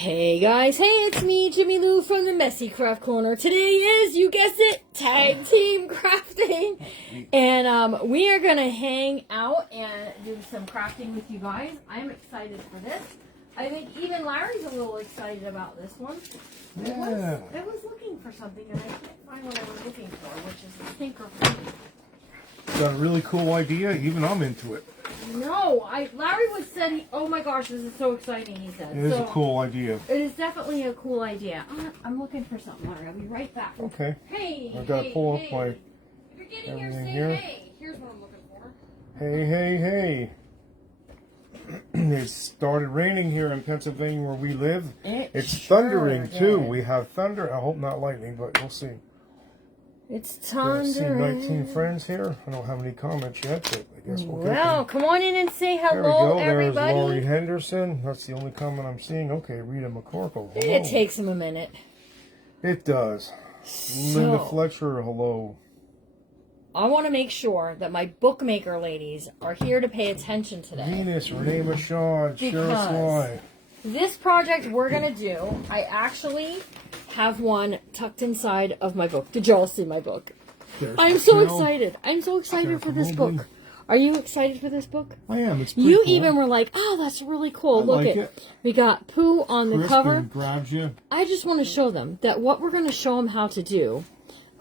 Hey guys, hey, it's me, Jimmy Lou from the Messy Craft Corner. Today is, you guessed it, tag team crafting. And we are going to hang out and do some crafting with you guys. I'm excited for this. I think even Larry's a little excited about this one. Yeah. I was looking for something and I can't find what I was looking for, which is the thinker for me. Got a really cool idea. Even I'm into it. No, Larry said, oh my gosh, this is so exciting, he said. It is a cool idea. It is definitely a cool idea. I'm looking for something, Larry. I'll be right back. Okay. Hey, I gotta pull up my If you're getting here, say here. hey. Here's what I'm looking for. Hey, hey, hey. It started raining here in Pennsylvania where we live. It's thundering too. We have thunder. I hope not lightning, but we'll see. It's See thundering. 19 friends here. I don't have any comments yet, but I guess we'll get Well, them. come on in and say There we hello, go. There's everybody. Laurie Henderson. That's the only comment I'm seeing. Okay, Rita McCorkle. Hello. It takes him a minute. It does. So, Linda Fletcher. Hello. I want to make sure that my bookmaker ladies are here to pay attention today. Venus, Renee Michaud, Sheriff's Lie. This project we're going to do, I actually have one tucked inside of my book. Did y'all see my book? I'm so excited. I'm so excited for this book. Are you excited for this book? I am. It's pretty You cool. even were like, oh, that's really cool. I Look like at it. We got Pooh on the Crispin cover. grabs you. I just want to show them that what we're going to show them how to do,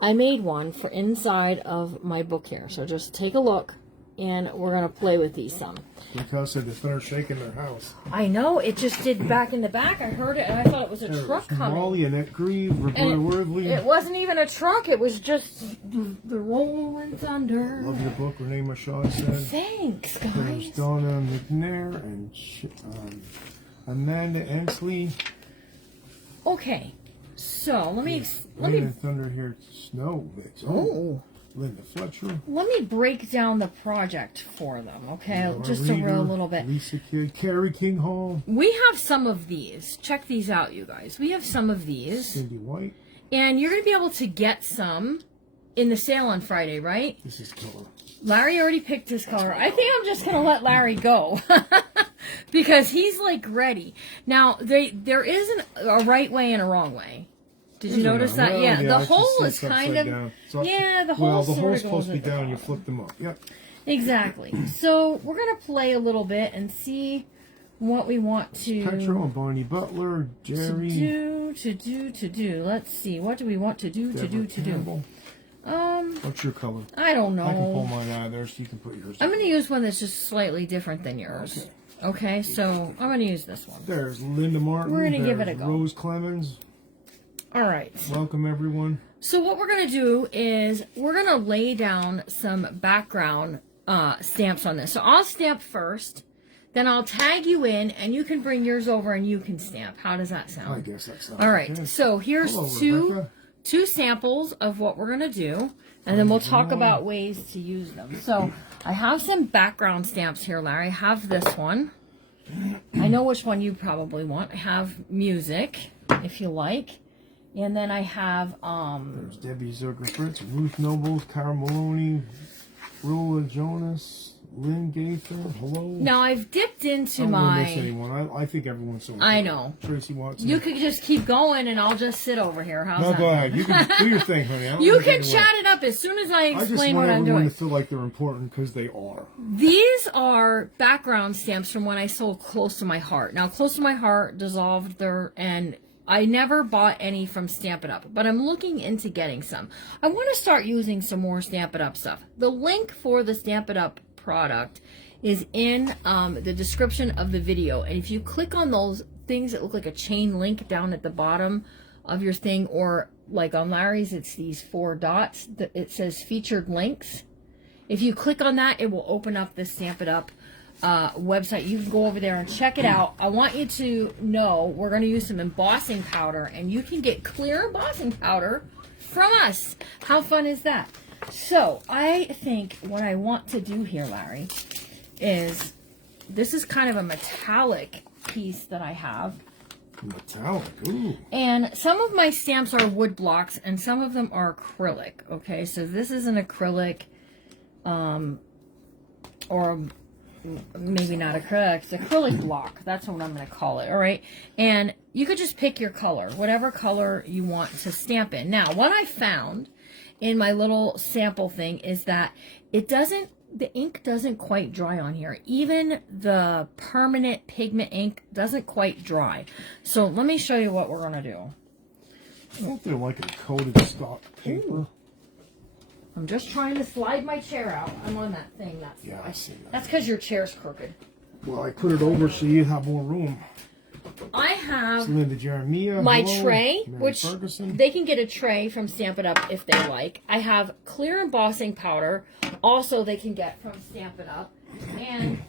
I made one for inside of my book here. So just take a look, and we're going to play with these some. Because they finished shaking their house. I know, it just did back in the back. I heard it, and I thought it was a truck coming. Molly, Annette Grieve, Roberta Worthley. It wasn't even a truck. It was just the rolling thunder. Love your book, Renee Michaud said. Thanks, There's guys. Donna McNair and Amanda Ensley. Okay, so let me Thunder here. Snow. Linda Fletcher. let me break down the project for them. Okay, just a real little bit. Lisa Kidd, Carrie King Hall, We have some of these. Check these out, you guys. We have some of these, Cindy White. and you're gonna be able to get some in the sale on Friday, right? This is color. Larry already picked his color. I think I'm just gonna let Larry go because he's like ready. Now there is a right way and a wrong way. Did you notice that? Well, yeah, the it hole just is sits kind upside of down. So, the hole. well, the sort hole's of supposed to be goes at the down. You bottom. flip them up. Yep. Exactly. So we're gonna play a little bit and see what we want to Petro and Bonnie Butler, Jerry. to do. Let's see. What do we want to do? Campbell. What's your color? I don't know. I can pull mine out of there so you can put yours. I'm going to use one that's just slightly different than yours. Okay, so I'm going to use this one. There's Linda Martin. We're gonna give it a There's go. Rose Clemens. All right. Welcome, everyone. So what we're going to do is we're going to lay down some background stamps on this. So I'll stamp first, then I'll tag you in, and you can bring yours over and you can stamp. How does that sound? I guess that sounds All right, okay. so here's Hello, two samples of what we're going to do, and then we'll talk about ways to use them. So I have some background stamps here, Larry. I have this one. I know which one you probably want. I have music, if you like. And then I have... There's Debbie Zucker-Fritz, Ruth Nobles, Cara Maloney, Rolla Jonas, Lynn Gaither. Hello. Now, I've dipped into I don't my... miss anyone. I think everyone's so I know. Tracy Watson. You could just keep going, and I'll just sit over here. How's No, that? go ahead. You can do your thing, honey. I don't You wanna can get in the way. chat it up as soon as I I just explain want what I'm everyone doing. to feel like they're important because they are. These are background stamps from when I sold Close to My Heart. Now, Close to My Heart dissolved their... and I never bought any from Stampin' Up, but I'm looking into getting some. I want to start using some more Stampin' Up stuff. The link for the Stampin' Up product is in the description of the video. And if you click on those things that look like a chain link down at the bottom of your thing, or like on Larry's, it's these 4 dots. It says featured links. If you click on that, it will open up the Stampin' Up website. You can go over there and check it out. I want you to know we're going to use some embossing powder, and you can get clear embossing powder from us. How fun is that? So I think what I want to do here, Larry, is this is kind of a metallic piece that I have. Metallic. Ooh. And some of my stamps are wood blocks, and some of them are acrylic. Okay, so this is an acrylic, or maybe not acrylic, it's acrylic block. That's what I'm going to call it. All right. And you could just pick your color, whatever color you want to stamp in. Now, what I found in my little sample thing is that the ink doesn't quite dry on here. Even the permanent pigment ink doesn't quite dry. So let me show you what we're going to do. I think they're like a coated stock paper. Ooh. I'm just trying to slide my chair out. I'm on that thing. That's yeah, why. I see that. That's because your chair's crooked. Well, I put it over so you have more room. I have Linda Jeremiah, my hello. tray, Mary which Ferguson. they can get a tray from Stampin' Up! If they like. I have clear embossing powder, also they can get from Stampin' Up! And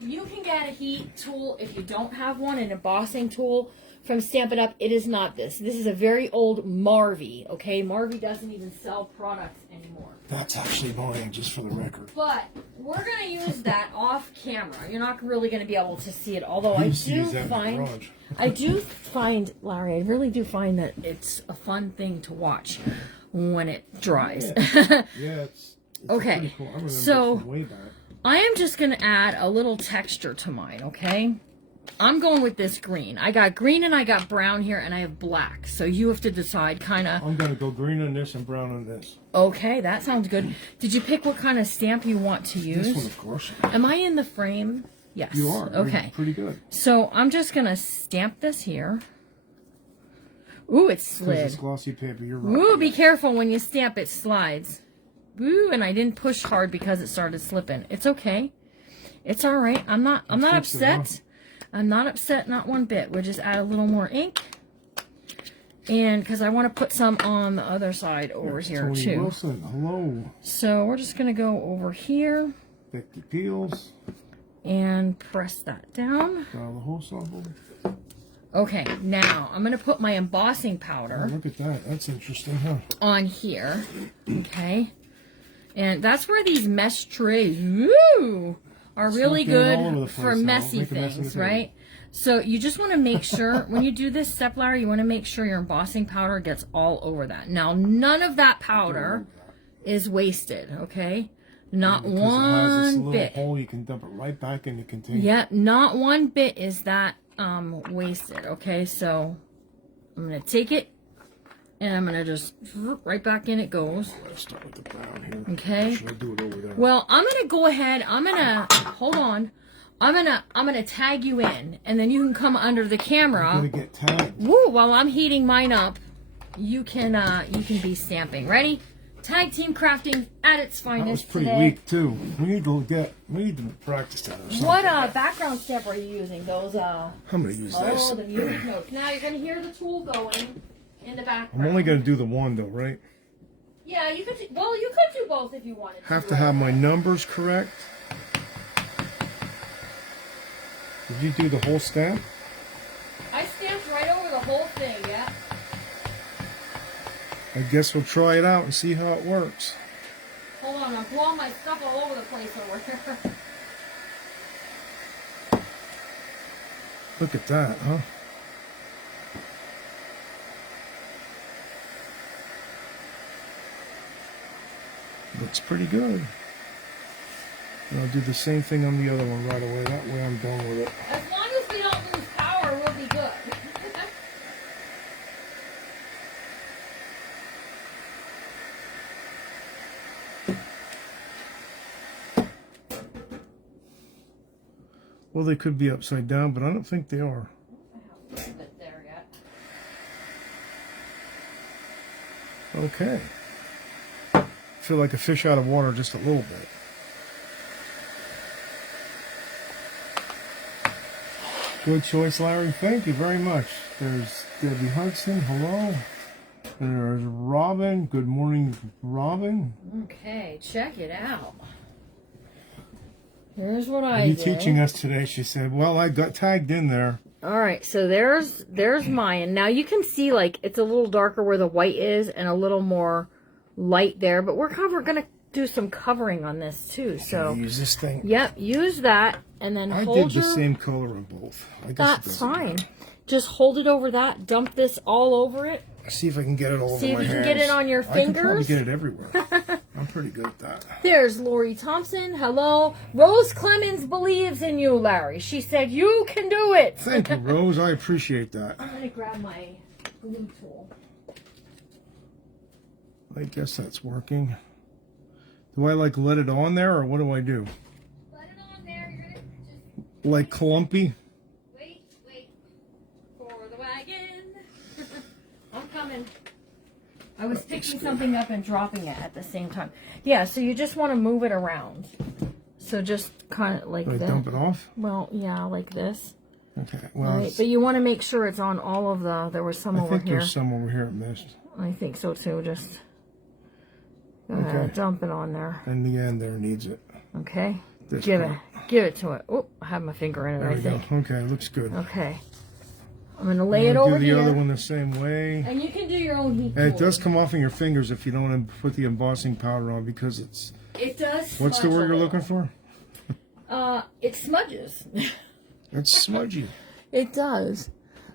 you can get a heat tool if you don't have one, an embossing tool from Stampin' Up! It is not this. This is a very old Marvy, okay? Marvy doesn't even sell products anymore. That's actually mine, just for the record. But we're going to use that off camera. You're not really going to be able to see it, although I do find, Larry, I really do find that it's a fun thing to watch when it dries. Yeah, it's okay, cool. I so way back. I am just going to add a little texture to mine, okay? I'm going with this green. I got green and I got brown here and I have black. So you have to decide kind of. I'm going to go green on this and brown on this. Okay, that sounds good. Did you pick what kind of stamp you want to use? This one, of course. Am I in the frame? Yes. You are. Okay. Pretty good. So I'm just going to stamp this here. Ooh, it slid. It's glossy paper. You're right. Ooh, be careful when you stamp, it slides. Ooh, and I didn't push hard because it started slipping. It's okay. It's all right. I'm not upset. I'm not upset, not one bit. We'll just add a little more ink. And because I want to put some on the other side over here Tony too. Wilson, hello. So we're just going to go over here. Becky Peels. And press that down. Got the whole sample. Okay, now I'm going to put my embossing powder. Oh, look at that. That's interesting, huh? On here. Okay. And that's where these mesh trays, woo, are really good for messy things, right? So you just want to make sure, when you do this step, Larry, you want to make sure your embossing powder gets all over that. Now, none of that powder is wasted, okay? Not one it has this bit. Hole, you can dump it right back in the container. Yeah, not one bit is that wasted, okay? So I'm going to take it, and I'm going to just, right back in it goes. Let's start with the brown here. Okay. Should I do it over there? Well, I'm going to go ahead. I'm going to, hold on. I'm going to tag you in, and then you can come under the camera. I'm going to get tagged. Woo, while I'm heating mine up, you can be stamping. Ready? Tag team crafting at its finest. That was pretty today. weak too. We need to practice that or something. What background stamp are you using? Those I'm going to use this. Oh, the music notes. Now you're going to hear the tool going in the background. I'm only going to do the one though, right? Yeah, you could. You could do both if you wanted. Have to have my numbers correct. Did you do the whole stamp? I stamped right over the whole thing. Yeah. I guess we'll try it out and see how it works. Hold on, I'm blowing my stuff all over the place over here. Look at that, huh? Looks pretty good. And I'll do the same thing on the other one right away. That way I'm done with it. As long as we don't lose power, we'll be good. Well, they could be upside down, but I don't think they are. I haven't it there yet. Okay. Feel like a fish out of water just a little bit. Good choice, Larry. Thank you very much. There's Debbie Hudson. Hello. There's Robin. Good morning, Robin. Okay, check it out. Here's what I What are you do. teaching us today? She said. Well, I got tagged in there. All right, so there's mine. Now you can see like it's a little darker where the white is and a little more light there, but we're going to do some covering on this too. So Use this thing. Yep, use that and then I hold did the same color on both. I guess That's fine. Just hold it over that. Dump this all over it. See if I can get it all over my hands. See if you can get it on your I can probably fingers. get it everywhere. I'm pretty good at that. There's Lori Thompson. Hello. Rose Clemens believes in you, Larry. She said you can do it. Thank you, Rose. I appreciate that. I'm going to grab my glue tool. I guess that's working. Do I like let it on there or what do I do? Let it on there. You're going to just... Like clumpy? Wait for the wagon. I'm coming. I was picking something up and dropping it at the same time. Yeah, so you just want to move it around. So just kind of like Do I that. dump it off? Well, yeah, like this. Okay. Well, Right. But you want to make sure it's on all of the... There was some I over think here. there's some over here I missed. I think so too. Just Okay. dump it on there. And the end there needs it. Okay. This Give part. it. Give it to it. Oh, I have my finger in it, There I we think. go. Okay, looks good. Okay. I'm going to lay it Do over the here. other one the same way. And you can do your own heat And it tool. does come off in your fingers if you don't want to put the embossing powder on because it's... It does. What's the smudge word a you're little. looking for? It smudges. It's smudgy. It does.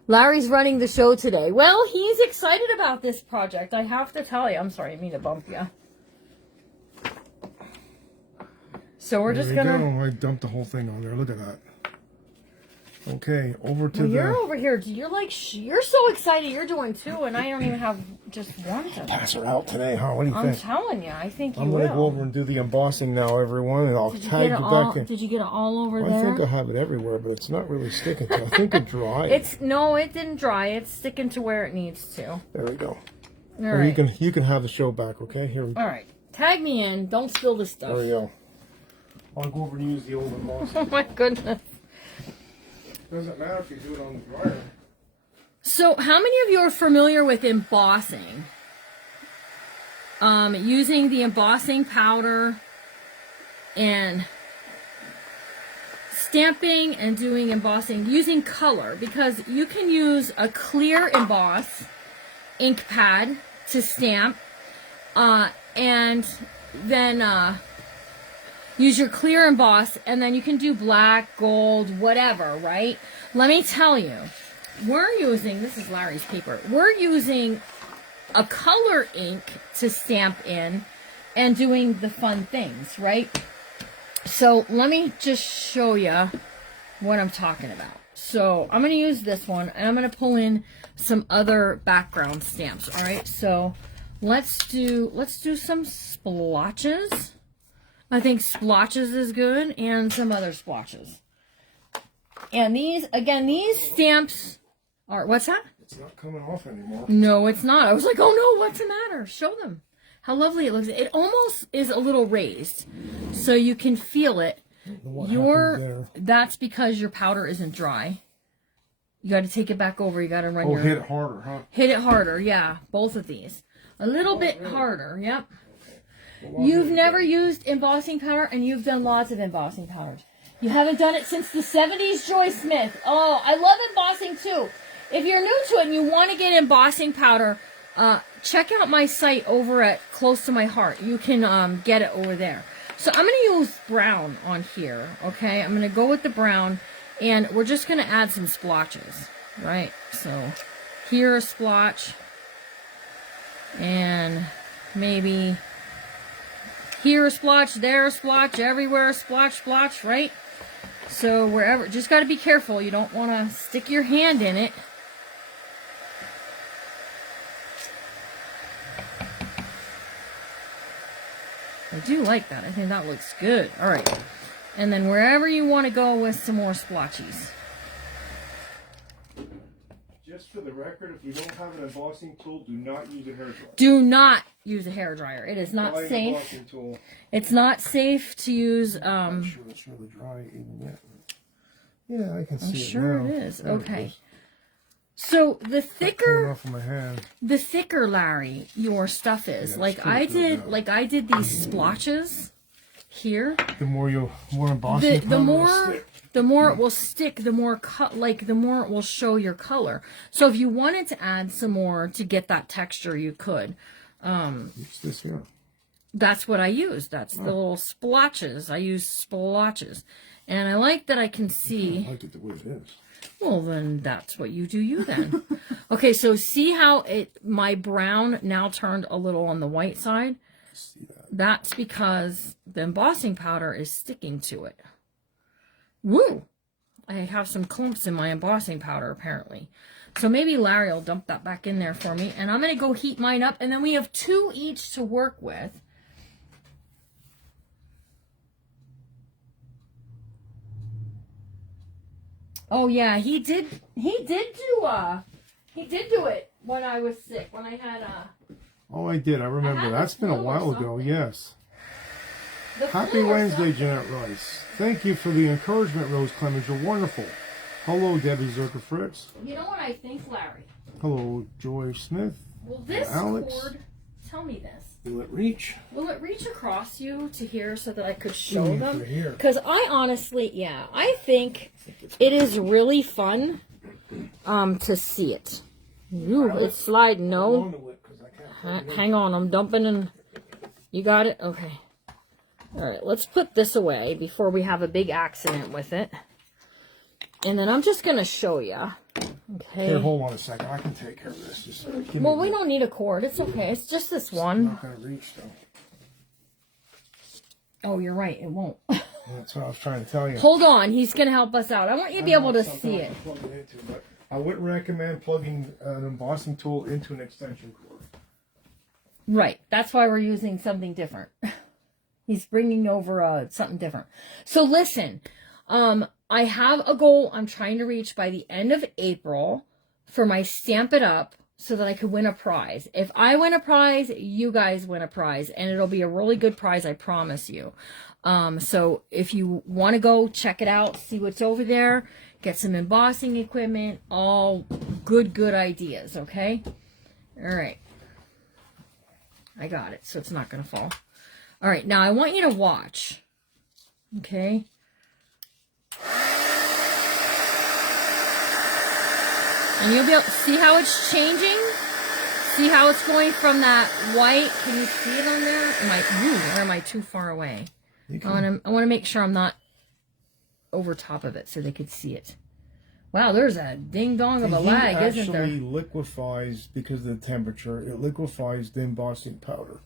Larry's running the show today. Well, he's excited about this project. I have to tell you. I'm sorry, I mean to bump you. So we're just There we gonna. go. I dumped the whole thing on there. Look at that. Okay, over to Well, the... you're over here. You're like you're so excited. You're doing two, and I don't even have just one to Pass her out today, huh? What do you I'm think? telling you, I think you I'm will. going to go over and do the embossing now, everyone, and I'll Did you tag get you it all? back in. Did you get it all over I there? think I have it everywhere, but it's not really sticking to it. I think it dried. It's no, it didn't dry. It's sticking to where it needs to. All There we go. right. You can have the show back, okay? Here we go. All right. Tag me in. Don't spill the stuff. There we go. I'll go over and use the old embossing. Oh my goodness. Doesn't matter if you do it on the dryer. So, how many of you are familiar with embossing? Using the embossing powder and stamping and doing embossing using color, because you can use a clear emboss ink pad to stamp and then use your clear emboss, and then you can do black, gold, whatever, right? Let me tell you, we're using, this is Larry's paper, we're using a color ink to stamp in and doing the fun things, right? So let me just show you what I'm talking about. So I'm going to use this one, and I'm going to pull in some other background stamps, all right? So let's do some splotches. I think splotches is good, and some other splotches. And these, again, these stamps are, what's that? It's not coming off anymore. No, it's not. I was like, oh no, what's the matter? Show them how lovely it looks. It almost is a little raised, so you can feel it. That's because your powder isn't dry. You got to take it back over. You got to run your... hit it harder, huh? Hit it harder, yeah. Both of these. A little bit harder, yep. You've never used embossing powder, and you've done lots of embossing powders. You haven't done it since the 70s, Joy Smith. Oh, I love embossing too. If you're new to it and you want to get embossing powder, check out my site over at Close to My Heart. You can get it over there. So I'm going to use brown on here, okay? I'm going to go with the brown, and we're just going to add some splotches, right? So here a splotch, and maybe here a splotch, there a splotch, everywhere a splotch, splotch, right? So wherever, just got to be careful. You don't want to stick your hand in it. I do like that. I think that looks good. All right. And then wherever you want to go with some more splotchies. Just for the record, if you don't have an embossing tool, do not use a hairdryer. Do not use a hairdryer. It is not Buy an safe. embossing tool. It's not safe to use. I'm not sure it's really dry even yet. Yeah, I can see I'm it sure now. it is. There it Okay. is. So the Coming thicker, off of my hand. Larry, your stuff is. Yeah, like it's I pretty good did, now. I did these splotches here. The more embossing The powder will more stick. the more it will stick, the more the more it will show your color. So if you wanted to add some more to get that texture, you could. It's this here. That's what I use. That's the little splotches. I use splotches. And I like that I can see. I like it the way it is. Well, then that's what you do you then. Okay, so see how my brown now turned a little on the white side? See that? that's because the embossing powder is sticking to it. Woo! I have some clumps in my embossing powder, apparently. So maybe Larry will dump that back in there for me. And I'm going to go heat mine up. And then we have 2 each to work with. Oh, yeah, he did do it when I was sick, when I had Oh, I did. I remember. That's been a while ago, yes. Happy Wednesday, Janet Rice. Thank you for the encouragement, Rose Clemens. You're wonderful. Hello, Debbie Zerker Fritz. You know what I think, Larry? Hello, Joy Smith. Will this Alex. cord, tell me this. Will it reach? Will it reach across you to here so that I could show them? Here. Because I honestly, yeah, I think it is really fun to see it. Ooh, it's sliding. No. Hang on, I'm dumping in. You got it? Okay. All right, let's put this away before we have a big accident with it. And then I'm just going to show you. Okay. Here, hold on a second. I can take care of this. Just well, we don't need a cord. It's okay. It's just this one. It's not going to reach, though. Oh, you're right. It won't. That's what I was trying to tell you. Hold on. He's going to help us out. I want you to be able to see it. But I wouldn't recommend plugging an embossing tool into an extension cord. Right. That's why we're using something different. He's bringing over something different. So listen, I have a goal I'm trying to reach by the end of April for my Stamp It Up so that I could win a prize. If I win a prize, you guys win a prize, and it'll be a really good prize, I promise you. So if you want to go check it out, see what's over there, get some embossing equipment, all good ideas, okay? All right. I got it, so it's not going to fall. All right, now I want you to watch, okay? And you'll be able to see how it's changing. See how it's going from that white. Can you see it on there? Or am I too far away? I want to make sure I'm not over top of it so they could see it. Wow, there's a ding-dong of a lag, isn't there? It actually liquefies, because of the temperature, it liquefies the embossing powder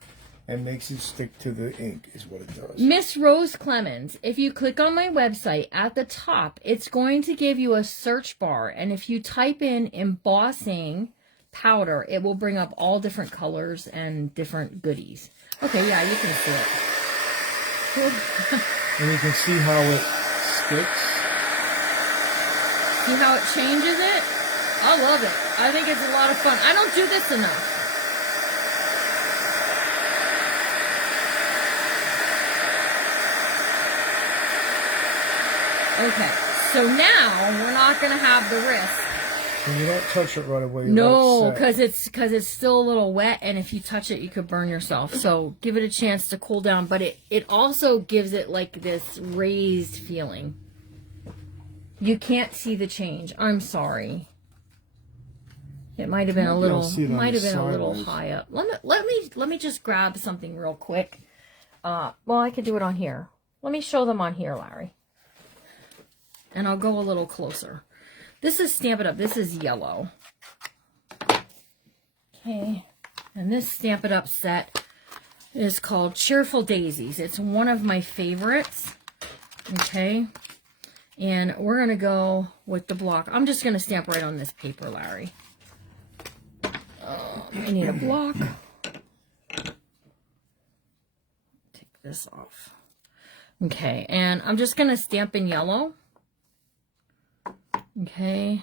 and makes it stick to the ink, is what it does. Miss Rose Clemens, if you click on my website, at the top, it's going to give you a search bar. And if you type in embossing powder, it will bring up all different colors and different goodies. Okay, yeah, you can see it. And you can see how it sticks. See how it changes it? I love it. I think it's a lot of fun. I don't do this enough. Okay, so now we're not going to have the risk. So you don't touch it right away. No, because it's still a little wet, and if you touch it, you could burn yourself. So give it a chance to cool down, but it also gives it like this raised feeling. You can't see the change. I'm sorry. It might have been a little high up. Let me just grab something real quick. Well, I could do it on here. Let me show them on here, Larry. And I'll go a little closer. This is Stamp It Up. This is yellow. Okay. And this Stamp It Up set is called Cheerful Daisies. It's one of my favorites. Okay. And we're going to go with the block. I'm just going to stamp right on this paper, Larry. I need a block. Take this off. Okay. And I'm just going to stamp in yellow. Okay,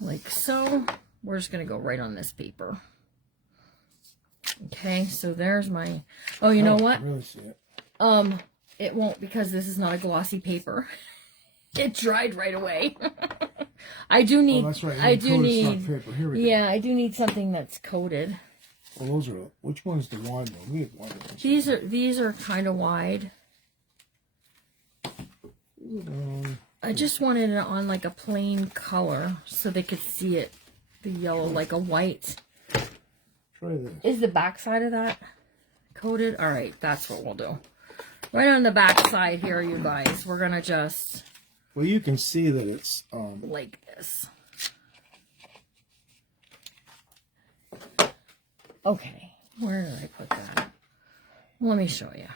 like so. We're just going to go right on this paper. Okay, so there's my, oh, you know what? I really see it. It won't, because this is not a glossy paper. It dried right away. I do need, that's right. I do need, paper. Here we go. yeah, I do need something that's coated. Well, those are, which one's the wide one? We have wide ones. These are kind of wide. I just wanted it on like a plain color so they could see it, the yellow, like a white. Try this. Is the back side of that coated? All right, that's what we'll do. Right on the back side here, you guys. We're going to just... Well, you can see that it's... like this. Okay, where did I put that? Let me show you.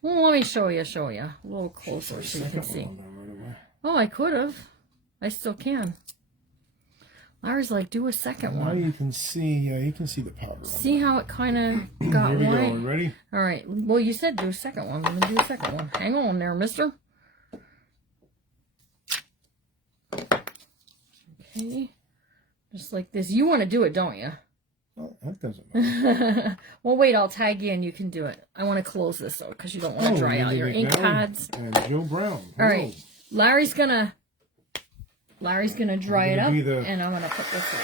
Well, let me show you a little closer so you can see. Oh, I could have. I still can. Larry's like, do a second one. Now you can see, yeah, you can see the powder. See how it kind of got Here we white? go. Ready? All right. Well, you said do a second one. I'm going to do a second one. Hang on there, mister. Okay. Just like this. You want to do it, don't you? Oh, that doesn't matter. Well, wait, I'll tag you and you can do it. I want to close this though because you don't want to dry out your ink pads. And Joe Brown. All right, Larry's gonna dry it up, and I'm gonna put this away.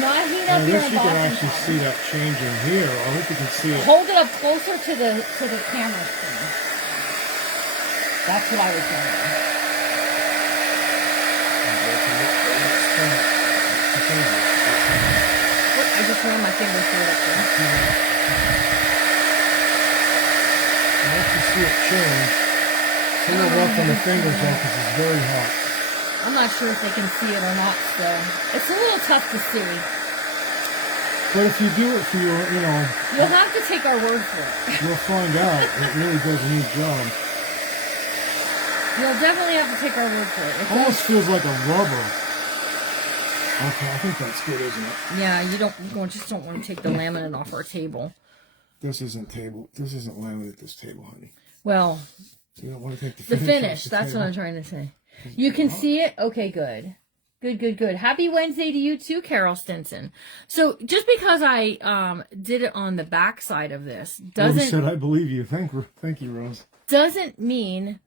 Not heat up your I wish you could actually see that change in here. I hope you can see it. Hold it up closer to the camera screen. That's what I was doing. I just ran my finger through it. I like to see it change. It's a little rough on the fingers though because it's very hot. I'm not sure if they can see it or not, so it's a little tough to see. But if you do it for your, you'll have to take our word for it. You'll find out it really does a neat job. You'll definitely have to take our word for it. It almost feels like a rubber. Okay, I think that's good, isn't it? Yeah, you just don't want to take the laminate off our table. This isn't laminate, this table, honey. Well, so you don't want to take the finish. That's what I'm trying to say. You can see it? Okay, good. Good. Happy Wednesday to you too, Carol Stinson. So just because I did it on the back side of this doesn't... Rose said, I believe you. Thank you, Rose. Doesn't mean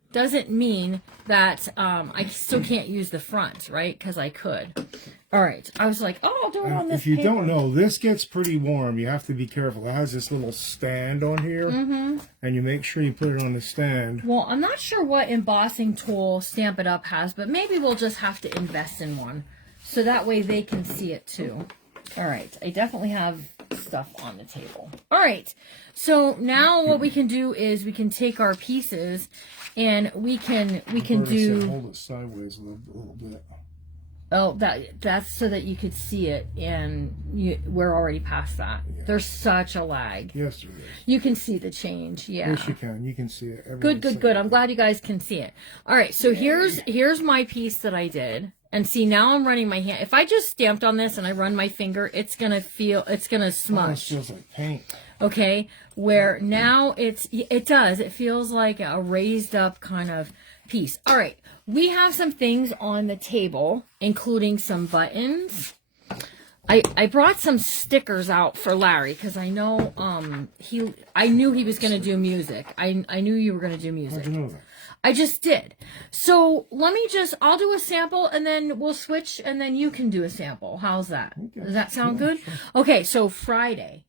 that I still can't use the front, right? Because I could. All right. I was like, oh, I'll do it on this If you paper. don't know, this gets pretty warm. You have to be careful. It has this little stand on here. And you make sure you put it on the stand. Well, I'm not sure what embossing tool Stampin' Up! Has, but maybe we'll just have to invest in one. So that way they can see it too. All right. I definitely have stuff on the table. All right. So now what we can do is we can take our pieces and we can do... Hold it sideways a little bit. Oh, that's so that you could see it, and we're already past that. Yeah. There's such a lag. Yes, there is. You can see the change. Yeah. Yes, you can. You can see it. Good. I'm glad you guys can see it. All right, so here's my piece that I did. And see, now I'm running my hand. If I just stamped on this and I run my finger, it's going to smudge. It feels like paint. Okay, where now it feels like a raised up kind of piece. All right, we have some things on the table, including some buttons. I brought some stickers out for Larry because I know I knew he was going to do music. I knew you were going to do music. How'd you know that? I just did. So I'll do a sample and then we'll switch and then you can do a sample. How's that? Okay. Does that sound good? Sure. Okay, so Friday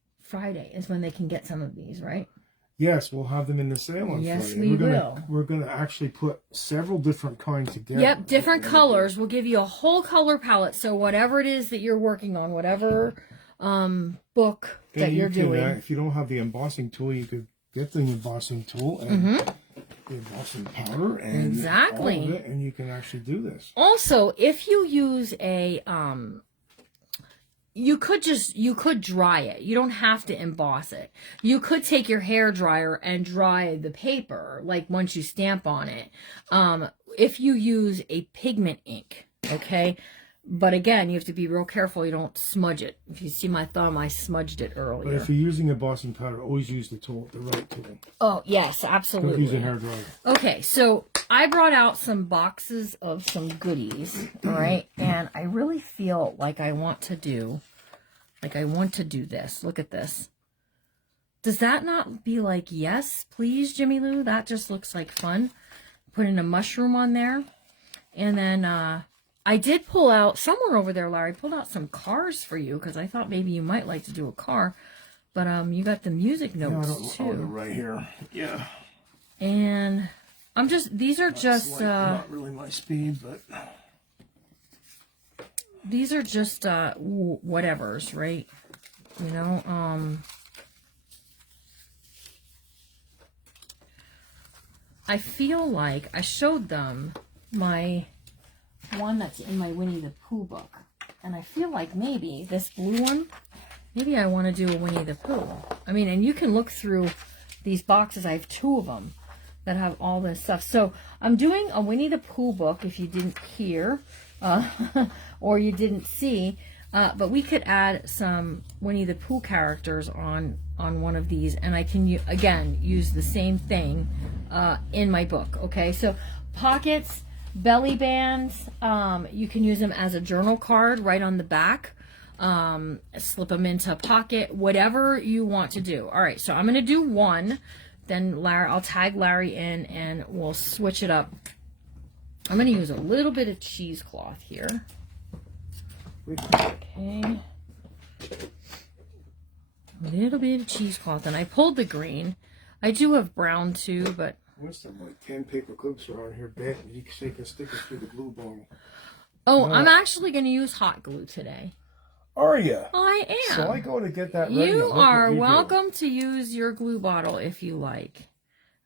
is when they can get some of these, right? Yes, we'll have them in the sale on Friday. Yes, we will. We're going to actually put several different kinds together. Yep, different colors. We'll give you a whole color palette. So whatever it is that you're working on, whatever book that you're doing. If you don't have the embossing tool, you could get the embossing tool and the embossing powder and all of it, and you can actually do this. Also, if you use a you could dry it. You don't have to emboss it. You could take your hair dryer and dry the paper, like once you stamp on it. If you use a pigment ink, okay? But again, you have to be real careful you don't smudge it. If you see my thumb, I smudged it earlier. But if you're using embossing powder, always use the right tool. Oh, yes, absolutely. Don't use a hair dryer. Okay, so I brought out some boxes of some goodies, all right? And I really feel like I want to do this. Look at this. Does that not be like, yes, please, Jimmy Lou? That just looks like fun. Putting a mushroom on there. And then I did pull out, somewhere over there, Larry, pulled out some cars for you because I thought maybe you might like to do a car. But you got the music notes, too. Oh, they're right here. Yeah. And these are just... not really my speed, but... These are just whatevers, right? You know, I feel like I showed them my one that's in my Winnie the Pooh book. And I feel like maybe this blue one maybe I want to do a Winnie the Pooh. I mean, and you can look through these boxes. I have 2 of them that have all this stuff. So I'm doing a Winnie the Pooh book, if you didn't hear or you didn't see. But we could add some Winnie the Pooh characters on one of these, and I can, again, use the same thing in my book. Okay, so pockets, belly bands, you can use them as a journal card right on the back. Slip them into a pocket, whatever you want to do. All right, so I'm going to do one. Then I'll tag Larry in, and we'll switch it up. I'm going to use a little bit of cheesecloth here. Okay. A little bit of cheesecloth, and I pulled the green. I do have brown too, but what's there like 10 paper clips around here, bent, and you can stick it through the glue bottle. Oh, I'm actually going to use hot glue today. Are you? I am. So I go to get that ready. You are welcome to use your glue bottle if you like.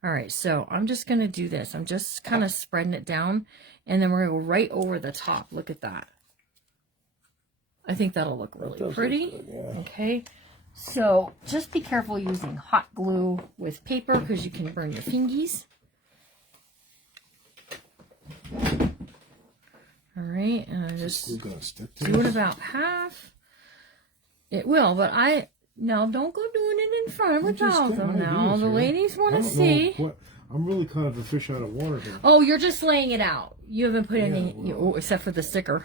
All right, so I'm just going to do this. I'm just kind of spreading it down, and then we're going to go right over the top. Look at that. I think that'll look really pretty. Look good, yeah. Okay, so just be careful using hot glue with paper because you can burn your fingies. All right, and I just do it about half. It will, but no, don't go doing it in front of a thousand now. The ladies want to see. I'm really kind of a fish out of water here. Oh, you're just laying it out. You haven't put any, except for the sticker.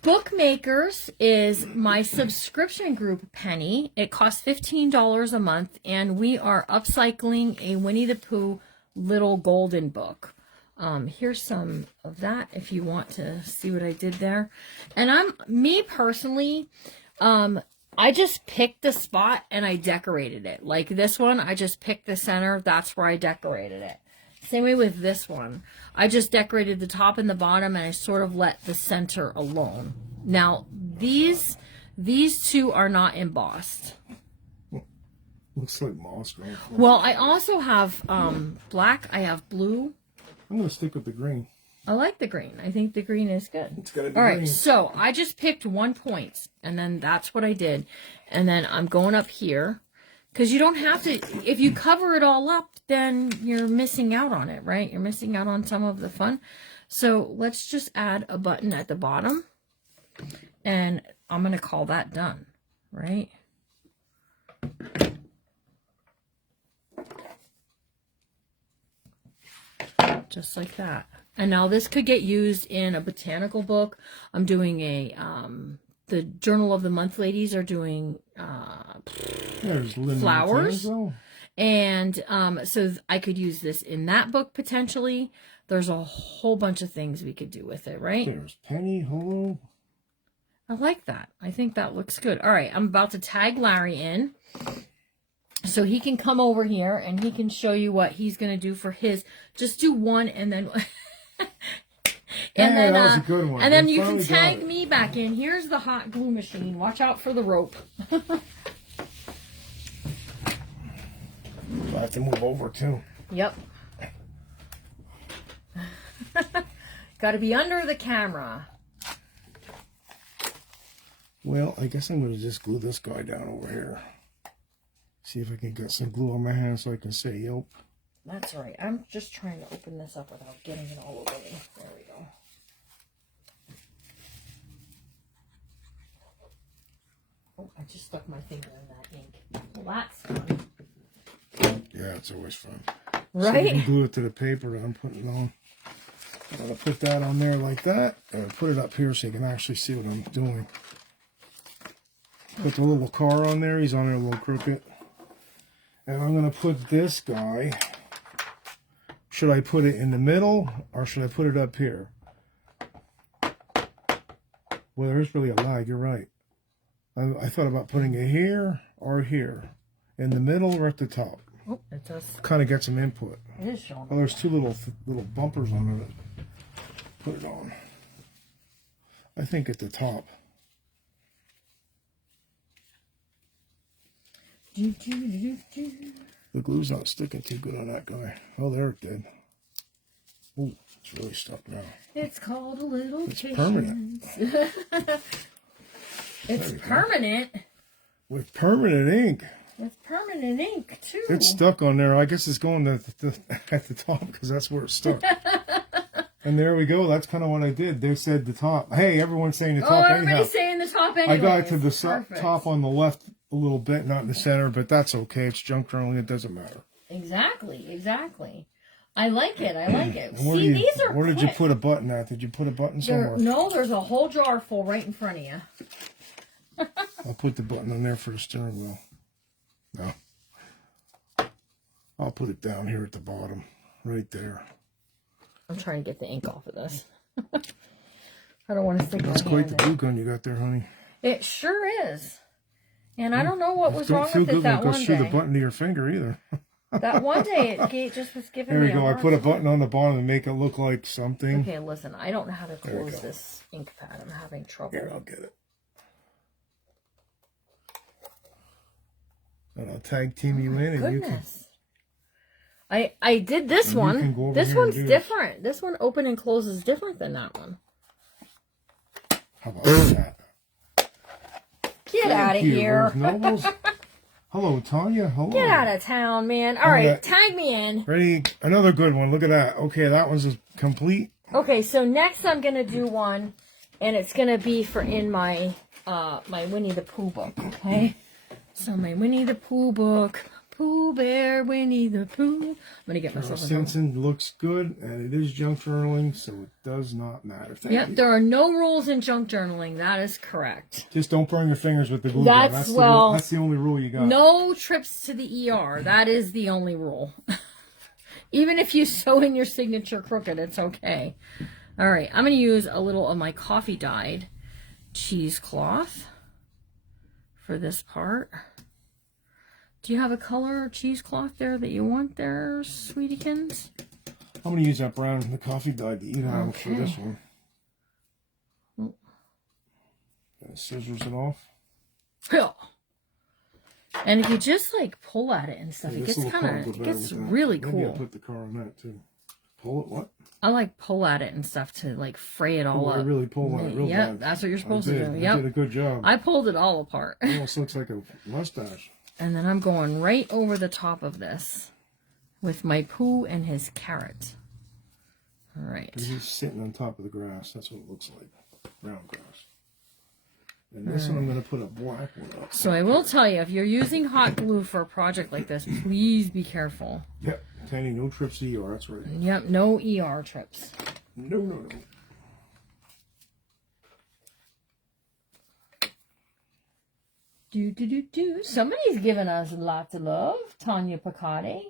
Bookmakers is my subscription group, Penny. It costs $15 a month, and we are upcycling a Winnie the Pooh little golden book. Here's some of that if you want to see what I did there. And me personally, I just picked the spot and I decorated it. Like this one, I just picked the center. That's where I decorated it. Same way with this one. I just decorated the top and the bottom, and I sort of let the center alone. Now, these 2 are not embossed. Looks like moss, right? Well, I also have black. I have blue. I'm going to stick with the green. I like the green. I think the green is good. It's got to be all right, green. So I just picked 1 point, and then that's what I did. And then I'm going up here. Because you don't have to, if you cover it all up, then you're missing out on it, right? You're missing out on some of the fun. So let's just add a button at the bottom. And I'm going to call that done, right? Just like that. And now this could get used in a botanical book. I'm doing the Journal of the Month ladies are doing flowers. And so I could use this in that book potentially. There's a whole bunch of things we could do with it, right? There's Penny, hello. I like that. I think that looks good. All right, I'm about to tag Larry in. So he can come over here and he can show you what he's going to do for his. Just do one and then... that was a good one. And then you can tag me back in. Here's the hot glue machine. Watch out for the rope. I have to move over too. Yep. Got to be under the camera. Well, I guess I'm going to just glue this guy down over here. See if I can get some glue on my hand so I can say yelp. That's right. I'm just trying to open this up without getting it all over me. There we go. Oh, I just stuck my finger in that ink. Well, that's fun. Yeah, it's always fun. Right? So you can glue it to the paper that I'm putting on. I'm going to put that on there like that. And put it up here so you can actually see what I'm doing. Put the little car on there. He's on there a little crooked. And I'm going to put this guy. Should I put it in the middle or should I put it up here? Well, there is really a lag. You're right. I thought about putting it here or here. In the middle or at the top. Oh, it does. Kind of get some input. It is showing. Oh, there's 2 little bumpers on it. Put it on. I think at the top. The glue's not sticking too good on that guy. Oh, there it did. Oh, it's really stuck now. It's called a little It's permanent. It's permanent. With permanent ink. With permanent ink, too. It's stuck on there. I guess it's going at the top because that's where it's stuck. And there we go. That's kind of what I did. They said the top. Hey, everyone's saying the top. Oh, everybody's saying the top anyway. I got it to the top on the left a little bit, not in the center, but that's okay. It's junk journaling. It doesn't matter. Exactly. I like it. See, these are Where did you put a button at? Did you put a button somewhere? No, there's a whole jar full right in front of you. I'll put the button on there for the steering wheel. No. I'll put it down here at the bottom. Right there. I'm trying to get the ink off of this. I don't want to stick my hand That's quite the glue gun you got there, honey. It sure is. And I don't know what was wrong with it that one day. Don't feel good when it goes through the button to your finger either. That one day it just was giving me There we go. I put a button on the bottom to make it look like something. Okay, listen. I don't know how to close this ink pad. I'm having trouble. Here, I'll get it. And I'll tag team you in, and you can. I did this one. This one's different. This one open and closes different than that one. How about that? Get out of here. Hello, Tanya. Hello. Get out of town, man. All right, tag me in. Ready? Another good one. Look at that. Okay, that one's complete. Okay, so next I'm going to do one, and it's going to be for in my my Winnie the Pooh book, okay? So my Winnie the Pooh book. Pooh Bear, Winnie the Pooh. I'm going to get myself a Simpson looks good, and it is junk journaling, so it does not matter. Thank you. There are no rules in junk journaling. That is correct. Just don't burn your fingers with the glue gun. That's the only rule you got. No trips to the ER. That is the only rule. Even if you sew in your signature crooked, it's okay. All right, I'm going to use a little of my coffee dyed cheesecloth for this part. Do you have a color cheesecloth there that you want there, sweetiekins? I'm going to use that brown, the coffee dyed that you have for this one. Scissors it off. Yeah. And if you just like pull at it and stuff, it gets really cool. Maybe I'll put the car on that too. Pull it, what? I like pull at it and stuff to like fray it all up. I really pull on it real bad. Yep, that's what you're supposed to do. Yep. You did a good job. I pulled it all apart. It almost looks like a mustache. And then I'm going right over the top of this with my Pooh and his carrot. All right. He's sitting on top of the grass. That's what it looks like. Brown grass. And this one I'm going to put a black one up. So I will tell you, if you're using hot glue for a project like this, please be careful. Yep. Tanny, no trips to ER. That's right. Yep. No ER trips. No. Somebody's giving us lots of love. Tanya Picotti.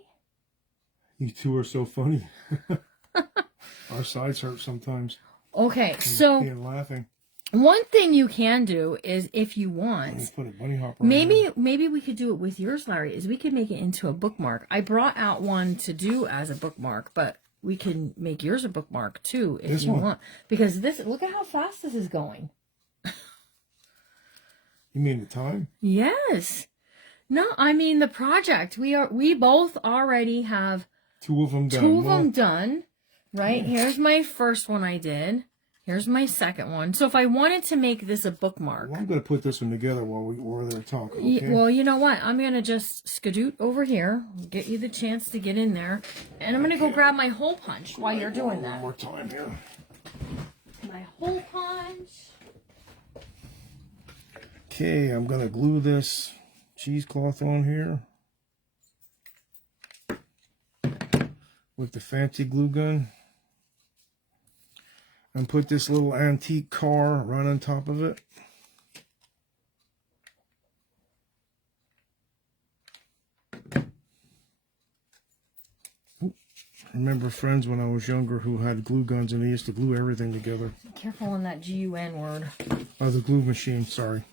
You two are so funny. Our sides hurt sometimes. Okay, so laughing. One thing you can do is, if you want, put a bunny hopper maybe we could do it with yours, Larry. Is we could make it into a bookmark. I brought out one to do as a bookmark, but we can make yours a bookmark too if you want. Because look at how fast this is going. You mean the time? Yes. No, I mean the project. We both already have two of them done. Right? Here's my first one I did. Here's my second one. So if I wanted to make this a bookmark. Well, I'm going to put this one together while they're talking. Okay? Well, you know what? I'm going to just skedoot over here, get you the chance to get in there, and I'm going to go grab my hole punch while you're doing that. One more time here. My hole punch. Okay, I'm going to glue this cheesecloth on here with the fancy glue gun and put this little antique car right on top of it. Remember friends when I was younger who had glue guns and they used to glue everything together. Careful on that GUN word. Oh, the glue machine, sorry.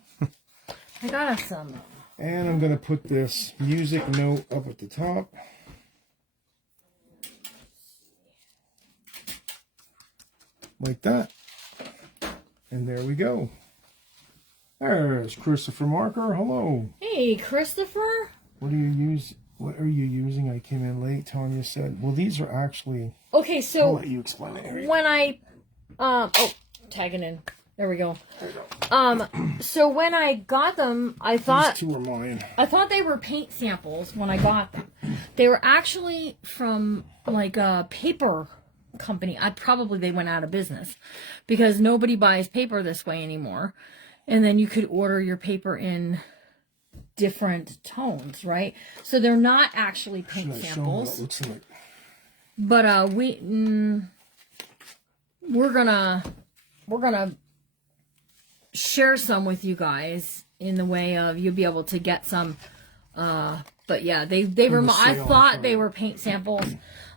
I got us some. And I'm going to put this music note up at the top. Like that. And there we go. There's Christopher Marker. Hello. Hey, Christopher. What are you using? I came in late. Tanya said. Well, these are actually... Okay, so... I'll let you explain it. When I... tagging in. There we go. So when I got them, I thought These two are mine. I thought they were paint samples when I got them. They were actually from like a paper company. They went out of business because nobody buys paper this way anymore. And then you could order your paper in different tones, right? So they're not actually paint samples. Looks like. But we're gonna share some with you guys in the way of you'll be able to get some. But yeah, they were. I thought they were paint samples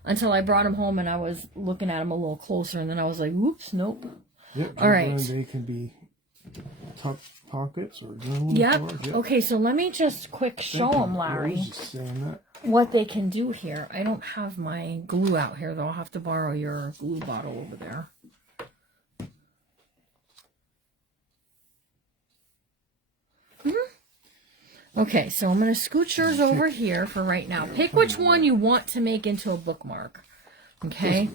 until I brought them home and I was looking at them a little closer, and then I was like, "Whoops, nope." Yep. All right. They can be tuck pockets or journaling cards. Yep. Okay, so let me just quick show them, Larry, what they can do here. I don't have my glue out here, though. I'll have to borrow your glue bottle over there. Okay, so I'm going to scoot yours over here for right now. Pick which one you want to make into a bookmark. Okay,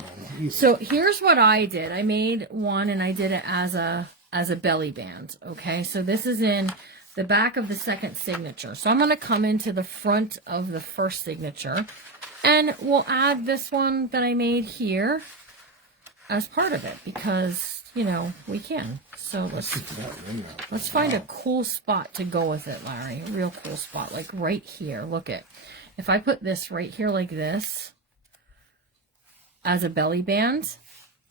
so here's what I did. I made one and I did it as a belly band. Okay, so this is in the back of the second signature. So I'm going to come into the front of the first signature and we'll add this one that I made here as part of it because, you know, we can. So let's find a cool spot to go with it, Larry. A real cool spot, like right here. Look at, if I put this right here like this as a belly band,